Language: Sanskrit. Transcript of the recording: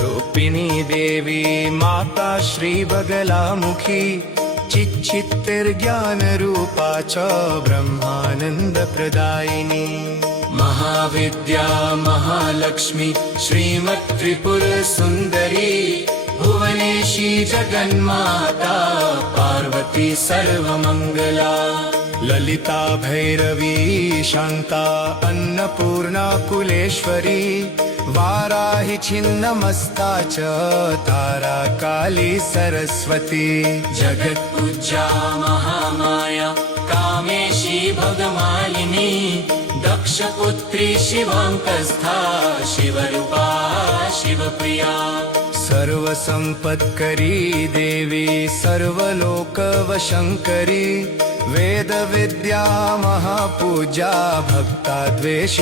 रूपिणी देवी माता श्री बगलामुखी चिच्चित्तिर्ज्ञानरूपा च ब्रह्मानंद प्रदायिनी महाविद्या महालक्ष्मी श्रीमत्त्रिपुर सुंदरी भुवनेशी जगन्माता पार्वती सर्वमंगला ललिता भैरवी शांता अन्नपूर्णा कुलेश्वरी वाराहि छिन्नमस्ता च तारा काली सरस्वती जगत्पूज्या महामाया कामेशी भगमालिनी दक्षपुत्री शिवांकस्था शिवरूपा शिवप्रिया सर्वसंपत्करी देवी सर्वलोकवशंकरी वेद विद्या महापूजा भक्ता द्वेषी